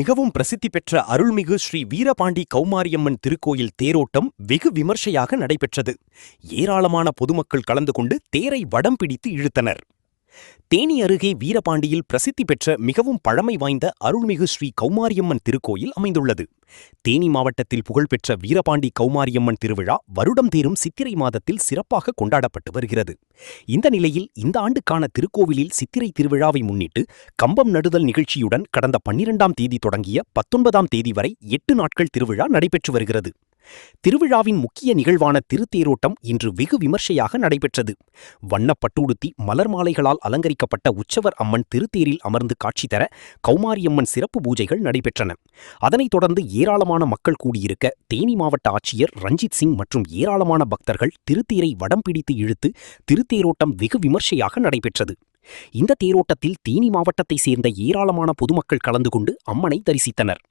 மிகவும் பிரசித்தி பெற்ற அருள்மிகு ஸ்ரீ வீரபாண்டி கௌமாரியம்மன் திருக்கோயில் தேரோட்டம் வெகு விமர்சையாக நடைபெற்றது. ஏராளமான பொதுமக்கள் கலந்து கொண்டு தேரை வடம் பிடித்து இழுத்தனர். தேனி அருகே வீரபாண்டியில் பிரசித்தி பெற்ற மிகவும் பழமை வாய்ந்த அருள்மிகு ஸ்ரீ கௌமாரியம்மன் திருக்கோயில் அமைந்துள்ளது. தேனி மாவட்டத்தில் புகழ்பெற்ற வீரபாண்டி கௌமாரியம்மன் திருவிழா வருடந்தேறும் சித்திரை மாதத்தில் சிறப்பாக கொண்டாடப்பட்டு வருகிறது. இந்த நிலையில் இந்த ஆண்டுக்கான திருக்கோவிலில் சித்திரை திருவிழாவை முன்னிட்டு கம்பம் நடுதல் நிகழ்ச்சியுடன் கடந்த 12ஆம் தேதி தொடங்கிய 19ஆம் தேதி வரை 8 நாட்கள் திருவிழா நடைபெற்று வருகிறது. திருவிழாவின் முக்கிய நிகழ்வான திருத்தேரோட்டம் இன்று வெகு விமர்சையாக நடைபெற்றது. வண்ணப்பட்டுடுத்தி மலர் மாலைகளால் அலங்கரிக்கப்பட்ட உற்சவர் அம்மன் திருத்தேரில் அமர்ந்து காட்சி தர கௌமாரியம்மன் சிறப்பு பூஜைகள் நடைபெற்றன. அதனைத் தொடர்ந்து ஏராளமான மக்கள் கூடியிருக்க தேனி மாவட்ட ஆட்சியர் ரஞ்சித் சிங் மற்றும் ஏராளமான பக்தர்கள் திருத்தேரை வடம் பிடித்து இழுத்து திருத்தேரோட்டம் வெகு விமர்சையாக நடைபெற்றது. இந்த தேரோட்டத்தில் தேனி மாவட்டத்தை சேர்ந்த ஏராளமான பொதுமக்கள் கலந்து கொண்டு அம்மனை தரிசித்தனர்.